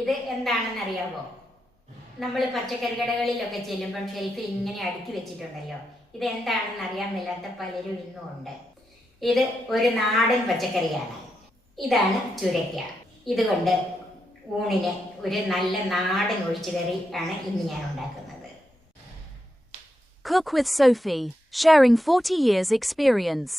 ഇത് എന്താണെന്നറിയാമോ? നമ്മൾ പച്ചക്കറി കടകളിലൊക്കെ ചെല്ലുമ്പോൾ ഷെൽഫിൽ ഇങ്ങനെ അടുക്കി വെച്ചിട്ടുണ്ടല്ലോ. ഇത് എന്താണെന്ന് അറിയാൻ മേലാത്ത പലരും ഇന്നും ഉണ്ട്. ഇത് ഒരു നാടൻ പച്ചക്കറിയാണ്. ഇതാണ് ചുരയ്ക്ക. ഇതുകൊണ്ട് ഊണിന് ഒരു നല്ല നാടൻ ഒഴിച്ചുകറി ആണ് ഇന്ന് ഞാൻ ഉണ്ടാക്കുന്നത്. Cook with Sophie, sharing 40 years experience.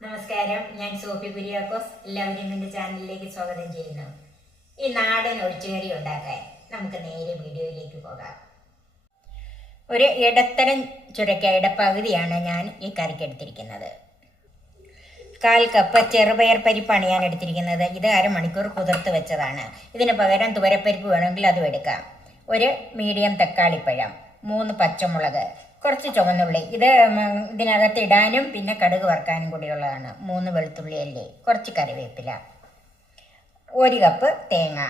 നമസ്കാരം, ഞാൻ സോഫി കുര്യാക്കോസ്. എല്ലാവരെയും എൻ്റെ ചാനലിലേക്ക് സ്വാഗതം ചെയ്യുന്നു. ഈ നാടൻ ഒഴിച്ചുകറി ഉണ്ടാക്കാൻ നമുക്ക് നേരെ വീഡിയോയിലേക്ക് പോകാം. ഒരു ഇടത്തരം ചുരക്കായുടെ പകുതിയാണ് ഞാൻ ഈ കറിക്ക് എടുത്തിരിക്കുന്നത്. 1/4 കപ്പ് ചെറുപയർ പരിപ്പാണ് ഞാൻ എടുത്തിരിക്കുന്നത്. ഇത് അരമണിക്കൂർ കുതിർത്ത് വെച്ചതാണ്. ഇതിന് പകരം തുവരപ്പരിപ്പ് വേണമെങ്കിൽ അതും എടുക്കാം. ഒരു മീഡിയം തക്കാളിപ്പഴം, 3 പച്ചമുളക്, കുറച്ച് ചുവന്നുള്ളി. ഇത് ഇതിനകത്ത് ഇടാനും പിന്നെ കടുക് വറുക്കാനും കൂടിയുള്ളതാണ്. 3 വെളുത്തുള്ളി അല്ലി, കുറച്ച് കറിവേപ്പില, 1 കപ്പ് തേങ്ങ,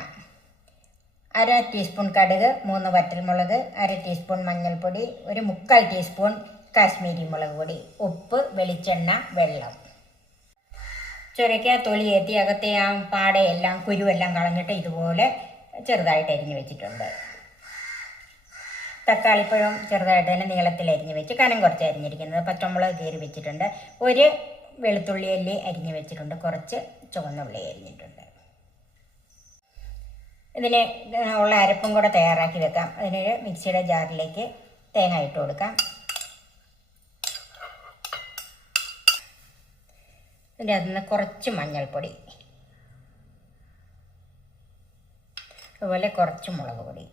1/2 ടീസ്പൂൺ കടുക്, 3 വറ്റൽമുളക്, 1/2 ടീസ്പൂൺ മഞ്ഞൾപ്പൊടി, 1/4 ടീസ്പൂൺ കാശ്മീരി മുളക് പൊടി, ഉപ്പ്, വെളിച്ചെണ്ണ, വെള്ളം. ചുരയ്ക്ക തൊലിയെത്തി അകത്തെ ആ പാടയെല്ലാം കുരുവെല്ലാം കളഞ്ഞിട്ട് ഇതുപോലെ ചെറുതായിട്ട് അരിഞ്ഞു വെച്ചിട്ടുണ്ട്. തക്കാളിപ്പഴം ചെറുതായിട്ട് തന്നെ നീളത്തിൽ അരിഞ്ഞ് വെച്ച് കനം കുറച്ച് അരിഞ്ഞിരിക്കുന്നത്. പച്ചമുളക് കീറി വെച്ചിട്ടുണ്ട്. 1 വെളുത്തുള്ളി അല്ലി അരിഞ്ഞ് വെച്ചിട്ടുണ്ട്. കുറച്ച് ചുവന്നുള്ളി അരിഞ്ഞിട്ടുണ്ട്. ഇതിന് ഉള്ള അരപ്പും കൂടെ തയ്യാറാക്കി വെക്കാം. അതിനൊരു മിക്സിയുടെ ജാറിലേക്ക് തേങ്ങ ഇട്ട് കൊടുക്കാം. ഇതിൻ്റെ അതിൽ നിന്ന് കുറച്ച് മഞ്ഞൾപ്പൊടി, അതുപോലെ കുറച്ച് മുളക് പൊടി.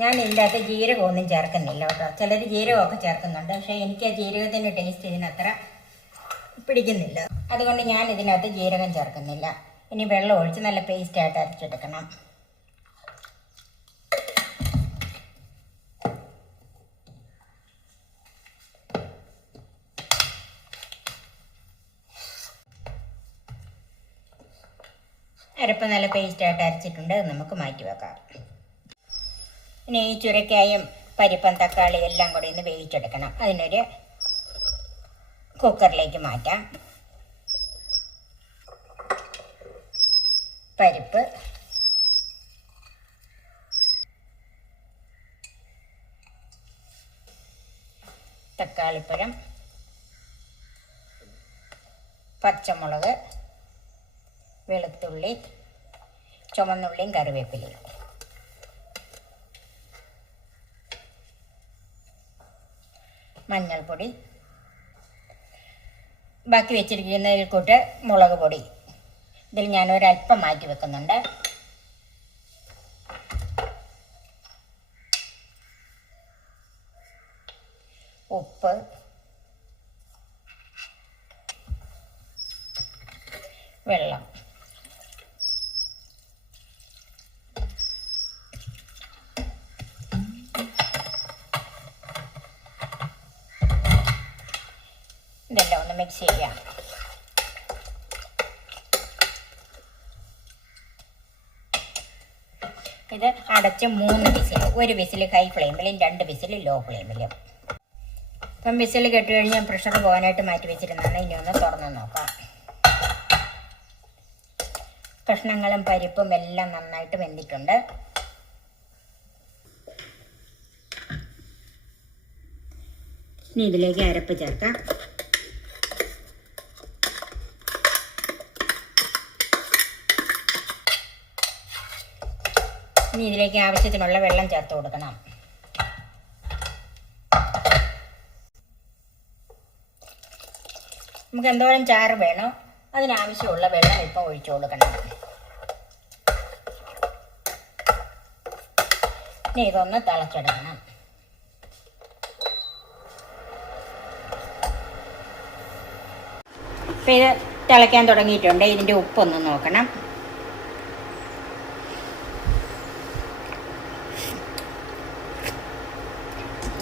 ഞാൻ ഇതിൻ്റെ അകത്ത് ജീരകമൊന്നും ചേർക്കുന്നില്ല കേട്ടോ. ചിലർ ജീരകമൊക്കെ ചേർക്കുന്നുണ്ട്, പക്ഷേ എനിക്ക് ആ ജീരകത്തിൻ്റെ ടേസ്റ്റ് ഇതിനത്ര പിടിക്കുന്നില്ല. അതുകൊണ്ട് ഞാൻ ഇതിനകത്ത് ജീരകം ചേർക്കുന്നില്ല. ഇനി വെള്ളം ഒഴിച്ച് നല്ല പേസ്റ്റായിട്ട് അരച്ചെടുക്കണം. അരപ്പ് നല്ല പേസ്റ്റായിട്ട് അരച്ചിട്ടുണ്ട്. അത് നമുക്ക് മാറ്റി വെക്കാം. ഇനി ഈ ചുരക്കായും പരിപ്പും തക്കാളി എല്ലാം കൂടി ഒന്ന് വേവിച്ചെടുക്കണം. അതിനൊരു കുക്കറിലേക്ക് മാറ്റാം. പരിപ്പ്, തക്കാളിപ്പഴം, പച്ചമുളക്, വെളുത്തുള്ളി, ചുവന്നുള്ളിയും കറിവേപ്പിലയും. മഞ്ഞൾപ്പൊടി, ബാക്കി വെച്ചിരിക്കുന്നതിൽ കൂട്ട് മുളക് പൊടി. ഇതിൽ ഞാനൊരല്പം മാറ്റി വെക്കുന്നുണ്ട്. ഉപ്പ്, വെള്ളം. ഇതെല്ലാം ഒന്ന് മിക്സ് ചെയ്യാം. ഇത് അടച്ച് 3 വിസിൽ, 1 വിസിൽ ഹൈ ഫ്ലെയിമിലും 2 വിസിൽ ലോ ഫ്ലെയിമിലും. ഇപ്പം വിസിൽ കെട്ടി കഴിഞ്ഞ് പ്രഷർ പോകാനായിട്ട് മാറ്റി വെച്ചിരുന്നതാണ്. ഇനി ഒന്ന് തുറന്ന് നോക്കാം. കഷ്ണങ്ങളും പരിപ്പും എല്ലാം നന്നായിട്ട് വെന്തിട്ടുണ്ട്. ഇനി ഇതിലേക്ക് അരപ്പ് ചേർക്കാം. ഇനി ഇതിലേക്ക് ആവശ്യത്തിനുള്ള വെള്ളം ചേർത്ത് കൊടുക്കണം. നമുക്ക് എന്തോരം ചാറ് വേണോ അതിനാവശ്യമുള്ള വെള്ളം ഇപ്പം ഒഴിച്ചു കൊടുക്കണം. ഇനി ഇതൊന്ന് തിളച്ചെടുക്കണം. ഇപ്പം ഇത് തിളയ്ക്കാൻ തുടങ്ങിയിട്ടുണ്ട്. ഇതിൻ്റെ ഉപ്പൊന്ന് നോക്കണം.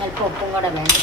അല്പം ഉപ്പും കൂടെ വേണം.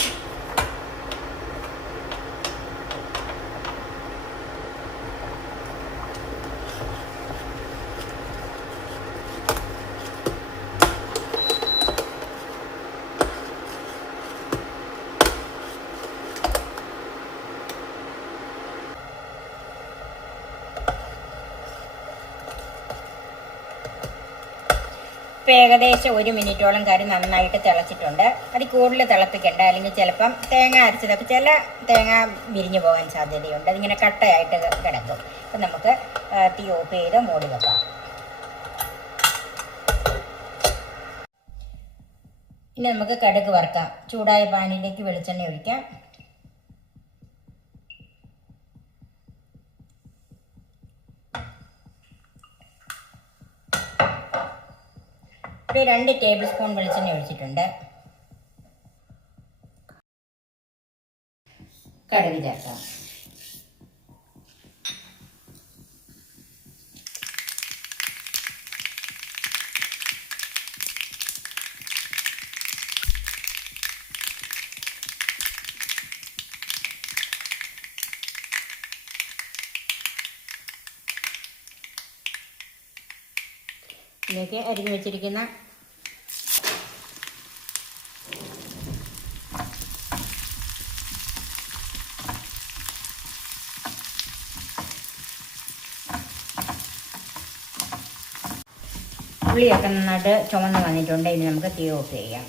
ഇപ്പം ഏകദേശം 1 മിനിറ്റോളം കറി നന്നായിട്ട് തിളച്ചിട്ടുണ്ട്. അതിൽ കൂടുതൽ തിളപ്പിക്കണ്ട, അല്ലെങ്കിൽ ചിലപ്പം തേങ്ങ അരച്ചതൊക്കെ ചില തേങ്ങ വിരിഞ്ഞു പോകാൻ സാധ്യതയുണ്ട്. അതിങ്ങനെ കട്ടയായിട്ട് കിടക്കും. അപ്പം നമുക്ക് തീ ഓഫ് ചെയ്ത് മൂടി വെക്കാം. ഇനി നമുക്ക് കടുക് വറുക്കാം. ചൂടായ പാനിലേക്ക് വെളിച്ചെണ്ണ ഒഴിക്കാം. ഒരു 2 ടേബിൾ സ്പൂൺ വെളിച്ചെണ്ണ ഒഴിച്ചിട്ടുണ്ട്. കടുക് ചേർക്കാം. ഇതിലേക്ക് അരിഞ്ഞു വെച്ചിരിക്കുന്ന ഉള്ളിയൊക്കെ നന്നായിട്ട് ചുവന്ന് വന്നിട്ടുണ്ട്. ഇനി നമുക്ക് തീ ഓഫ് ചെയ്യാം.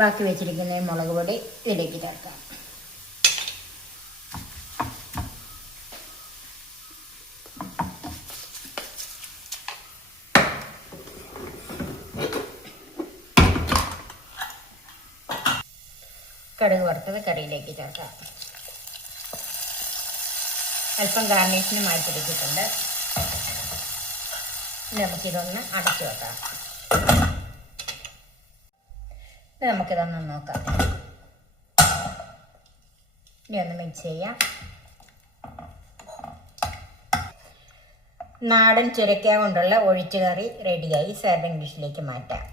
ബാക്കി വെച്ചിരിക്കുന്ന മുളക് പൊടി ഇതിലേക്ക് ചേർക്കാം. കടുക് വറുത്തത് കറിയിലേക്ക് ചേർക്കാം. അല്പം ഗാർണിഷിന് മാറ്റിവെച്ചിട്ടുണ്ട്. നമുക്കിതൊന്ന് അടച്ചു വെക്കാം. നമുക്കിതൊന്ന് നോക്കാം. ഇനി ഒന്ന് മിക്സ് ചെയ്യാം. നാടൻ ചുരക്ക കൊണ്ടുള്ള ഒഴിച്ചുകറി റെഡിയായി. സെർവിങ് ഡിഷിലേക്ക് മാറ്റാം.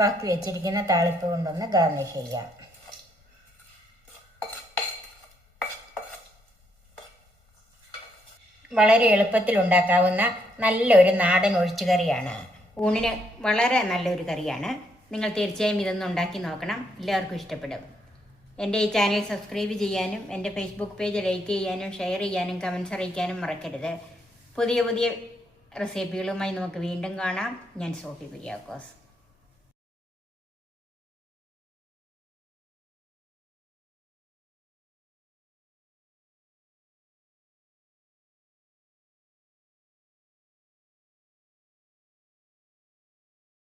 ബാക്കി വെച്ചിരിക്കുന്ന താളിപ്പ് കൊണ്ടൊന്ന് ഗാർണിഷ് ചെയ്യാം. വളരെ എളുപ്പത്തിൽ ഉണ്ടാക്കാവുന്ന നല്ലൊരു നാടൻ ഒഴിച്ചുകറിയാണ്. ഊണിന് വളരെ നല്ലൊരു കറിയാണ്. നിങ്ങൾ തീർച്ചയായും ഇതൊന്ന് ഉണ്ടാക്കി നോക്കണം. എല്ലാവർക്കും ഇഷ്ടപ്പെടും. എൻ്റെ ഈ ചാനൽ സബ്സ്ക്രൈബ് ചെയ്യാനും എൻ്റെ ഫേസ്ബുക്ക് പേജ് ലൈക്ക് ചെയ്യാനും ഷെയർ ചെയ്യാനും കമൻസ് അറിയിക്കാനും മറക്കരുത്. പുതിയ പുതിയ റെസിപ്പികളുമായി നമുക്ക് വീണ്ടും കാണാം. ഞാൻ സോഫി കുര്യാക്കോസ്.